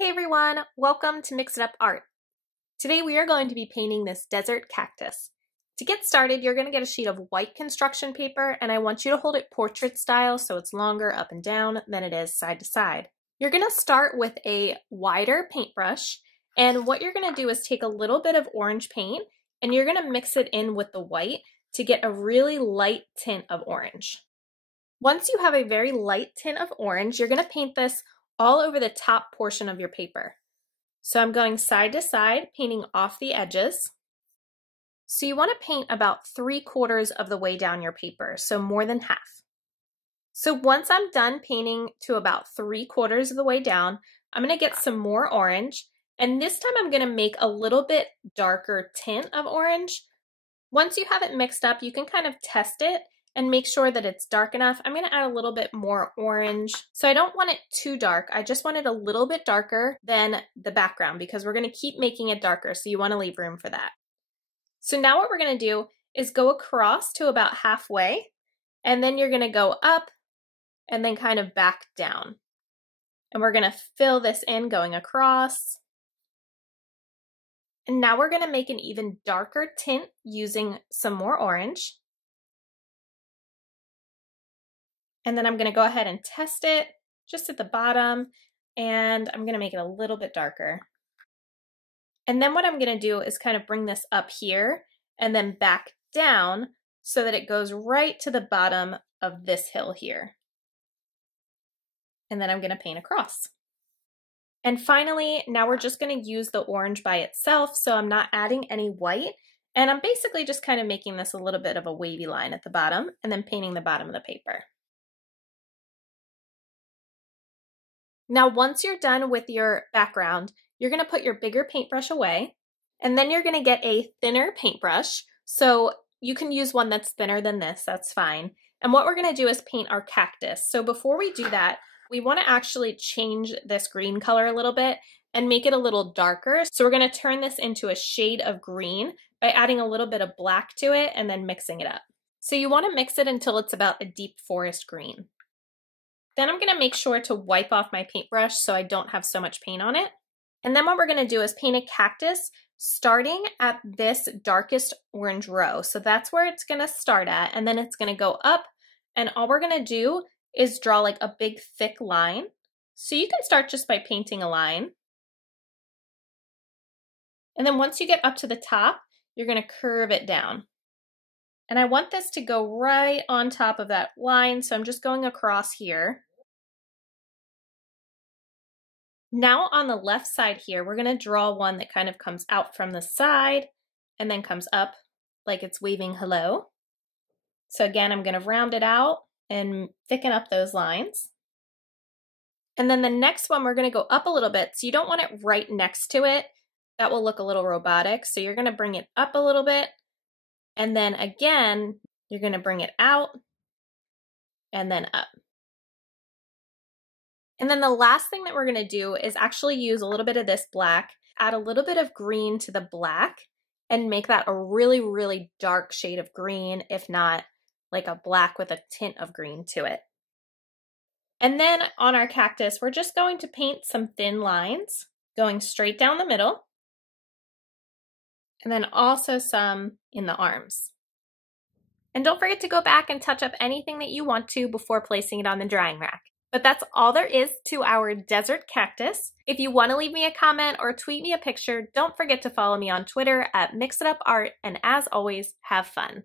Hey everyone, welcome to Mix It Up Art. Today we are going to be painting this desert cactus. To get started, you're going to get a sheet of white construction paper and I want you to hold it portrait style so it's longer up and down than it is side to side. You're going to start with a wider paintbrush, and what you're going to do is take a little bit of orange paint and you're going to mix it in with the white to get a really light tint of orange. Once you have a very light tint of orange, you're going to paint this all over the top portion of your paper. So I'm going side to side, painting off the edges. So you want to paint about 3/4 of the way down your paper, so more than half. So once I'm done painting to about 3/4 of the way down, I'm going to get some more orange, and this time I'm going to make a little bit darker tint of orange. Once you have it mixed up, you can kind of test it and make sure that it's dark enough. I'm going to add a little bit more orange. So I don't want it too dark. I just want it a little bit darker than the background because we're going to keep making it darker, so you want to leave room for that. So now what we're going to do is go across to about halfway, and then you're going to go up and then kind of back down. And we're going to fill this in going across. And now we're going to make an even darker tint using some more orange. And then I'm going to go ahead and test it just at the bottom, and I'm going to make it a little bit darker. And then what I'm going to do is kind of bring this up here and then back down so that it goes right to the bottom of this hill here. And then I'm going to paint across. And finally, now we're just going to use the orange by itself, so I'm not adding any white. And I'm basically just kind of making this a little bit of a wavy line at the bottom and then painting the bottom of the paper. Now, once you're done with your background, you're going to put your bigger paintbrush away, and then you're going to get a thinner paintbrush. So you can use one that's thinner than this, that's fine. And what we're going to do is paint our cactus. So before we do that, we want to actually change this green color a little bit and make it a little darker. So we're going to turn this into a shade of green by adding a little bit of black to it and then mixing it up. So you want to mix it until it's about a deep forest green. Then I'm going to make sure to wipe off my paintbrush so I don't have so much paint on it. And then what we're going to do is paint a cactus starting at this darkest orange row. So that's where it's going to start at, and then it's going to go up, and all we're going to do is draw like a big thick line. So you can start just by painting a line. And then once you get up to the top, you're going to curve it down. And I want this to go right on top of that line, so I'm just going across here. Now on the left side here, we're going to draw one that kind of comes out from the side and then comes up like it's waving hello. So again, I'm going to round it out and thicken up those lines. And then the next one, we're going to go up a little bit. So you don't want it right next to it. That will look a little robotic. So you're going to bring it up a little bit. And then again, you're going to bring it out and then up. And then the last thing that we're going to do is actually use a little bit of this black, add a little bit of green to the black, and make that a really, really dark shade of green, if not like a black with a tint of green to it. And then on our cactus, we're just going to paint some thin lines, going straight down the middle, and then also some in the arms. And don't forget to go back and touch up anything that you want to before placing it on the drying rack. But that's all there is to our desert cactus. If you want to leave me a comment or tweet me a picture, don't forget to follow me on Twitter at MixItUpArt, and as always, have fun.